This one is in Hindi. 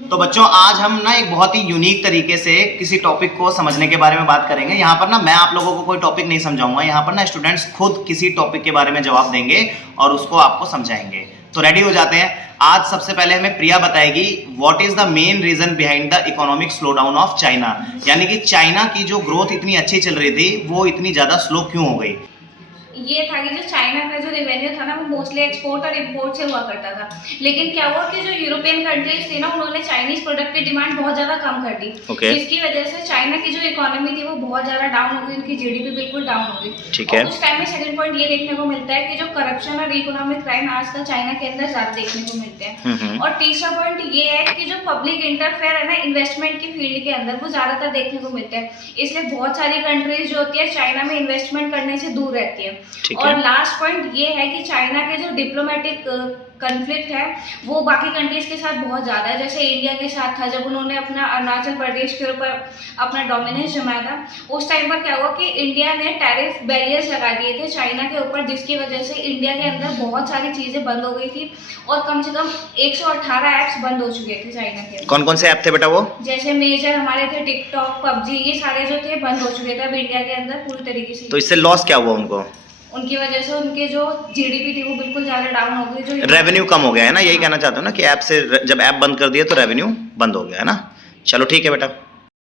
तो बच्चों आज हम ना एक बहुत ही यूनिक तरीके से किसी टॉपिक को समझने के बारे में बात करेंगे। यहाँ पर ना मैं आप लोगों को कोई टॉपिक नहीं समझाऊंगा, यहाँ पर ना स्टूडेंट्स खुद किसी टॉपिक के बारे में जवाब देंगे और उसको आपको समझाएंगे। तो रेडी हो जाते हैं। आज सबसे पहले हमें प्रिया बताएगी what is the main reason behind the economic slowdown of China, यानी कि चाइना की जो ग्रोथ इतनी अच्छी चल रही थी वो इतनी ज्यादा स्लो क्यों हो गई। ये था कि जो चाइना का जो रेवेन्यू था ना वो मोस्टली एक्सपोर्ट और इंपोर्ट से हुआ करता था। लेकिन क्या हुआ कि जो यूरोपियन कंट्रीज थी ना उन्होंने चाइनीज प्रोडक्ट की डिमांड बहुत ज़्यादा कम कर दी। जिसकी वजह से चाइना की जो इकोनॉमी थी वो बहुत ज़्यादा डाउन हो गई, उनकी जीडीपी बिल्कुल डाउन हो गई। ठीक है। और उस टाइम में सेकंड पॉइंट ये देखने को मिलता है कि जो करप्शन और इकोनॉमिक क्राइम आजकल चाइना के अंदर ज़्यादा देखने को मिलते हैं। और तीसरा पॉइंट ये है कि जो पब्लिक इंटरफेयर है ना इन्वेस्टमेंट की फील्ड के अंदर वो ज़्यादातर देखने को मिलते हैं। इसलिए बहुत सारी कंट्रीज जो होती है चाइना में इन्वेस्टमेंट करने से दूर रहती है। और लास्ट पॉइंट ये है कि चाइना के जो डिप्लोमेटिक कन्फ्लिक्ट है वो बाकी कंट्रीज के साथ बहुत ज़्यादा है। जैसे इंडिया के साथ था, जब उन्होंने अपना अरुणाचल प्रदेश के ऊपर अपना डोमिनेंस जमाया था, उस टाइम पर क्या हुआ कि इंडिया ने टैरिफ बैरियर्स लगा दिए थे चाइना के ऊपर, जिसकी वजह से इंडिया के अंदर बहुत सारी चीज़ें बंद हो गई थी और कम से कम 118 ऐप्स बंद हो चुके थे चाइना के। कौन कौन से ऐप थे बेटा वो? जैसे मेजर हमारे थे टिकटॉक, पबजी, ये सारे जो थे बंद हो चुके थे अब इंडिया के अंदर पूरी तरीके से। तो इससे लॉस क्या हुआ उनको? उनकी वजह से उनके जो जीडीपी थी वो बिल्कुल ज़्यादा डाउन हो गई, जो रेवेन्यू कम हो गया है ना, यही कहना चाहते हो ना कि ऐप से जब ऐप बंद कर दिया तो रेवेन्यू बंद हो गया है ना। चलो ठीक है बेटा।